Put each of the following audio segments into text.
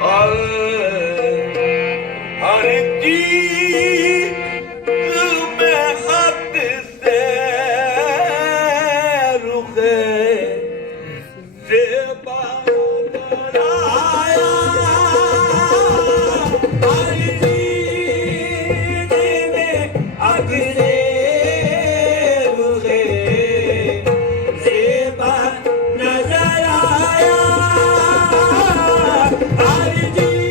और हर चीज में हद से रुखे से बादल आया। हर चीज में हद से रुखे से नजर आया। हर चीज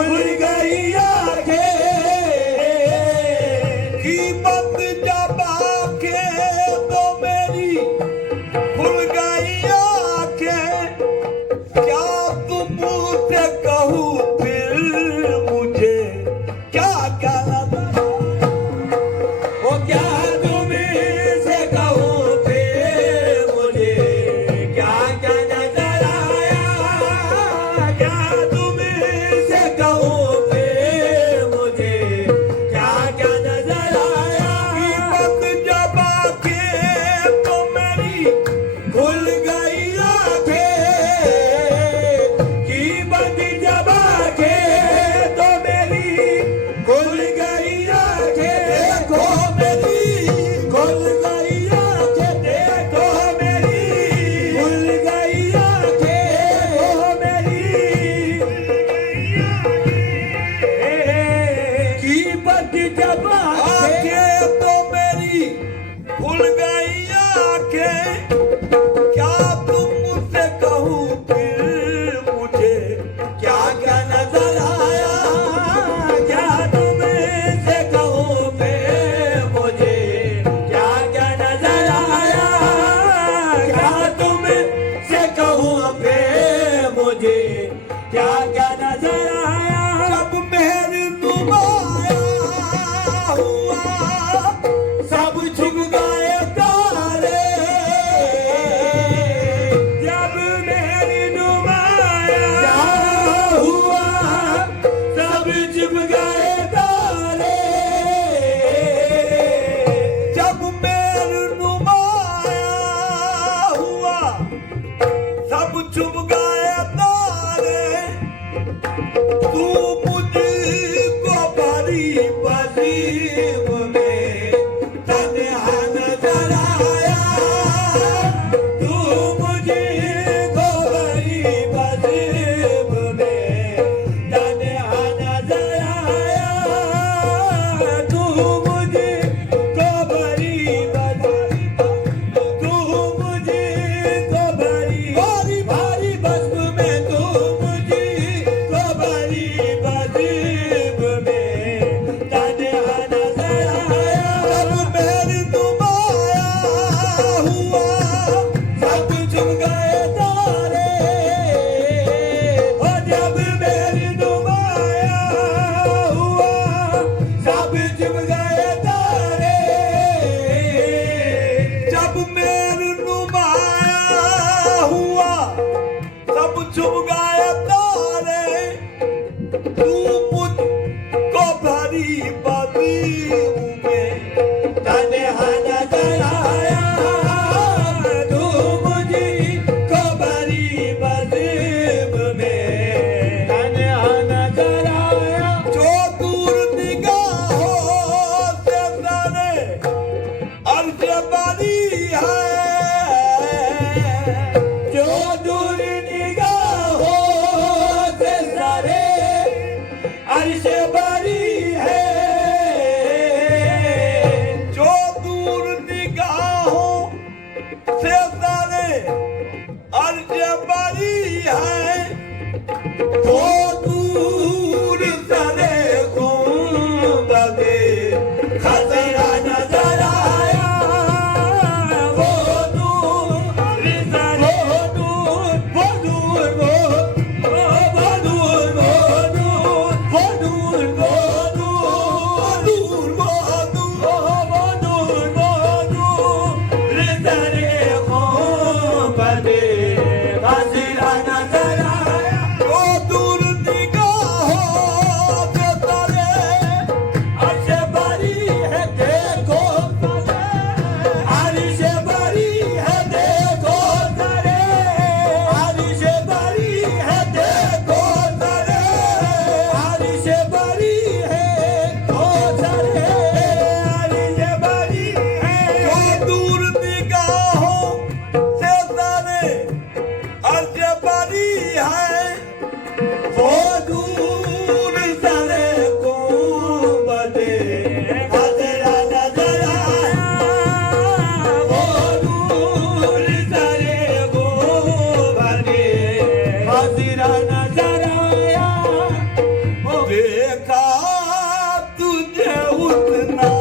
खुल गई आंखें की बंद जब आंखें तो मेरी खुल गई आंखें क्या तुम मुझसे कहूँ फिर मुझे क्या कहना था वो क्या तुमसे कहूँ फिर मुझे क्या क्या नजर आया क्या तुमसे कहूँ फिर मुझे क्या क्या नजर आया कीमत जब आंखें तो मेरी खुल गई आंखें कीमत जब आंखें तो मेरी खुल गई आंखें देखो मेरी खुल गई आंखें देखो मेरी खुल गई आंखें देखो मेरी कीमत जब आंखें तो मेरी खुल गई आंखें क्या तुम मुझसे कहूँ फिर मुझे क्या क्या नजर आया क्या तुमसे कहूँ फिर मुझे क्या क्या नजर आया क्या तुमसे कहूँ फिर मुझे क्या क्या नजर आया जब मेहर नुमाया हुआ सब झुक गए तारे जब मेरी नुमाया हुआ सब झुक गए तारे जब मेरी नुमाया हुआ सब झुक गए तारे तू मुझको भरी बसीब में तन्हा नजर आया तू मुझको भरी बसीब में तन्हा नजर आया तू मुझको भरी तू मुझको भरी भारी भारी बस्म में तू मुझको भरी बसीब में तन्हा नजर आया जब मेरी नुमाया हुआ सब झुक गए तारे पूतना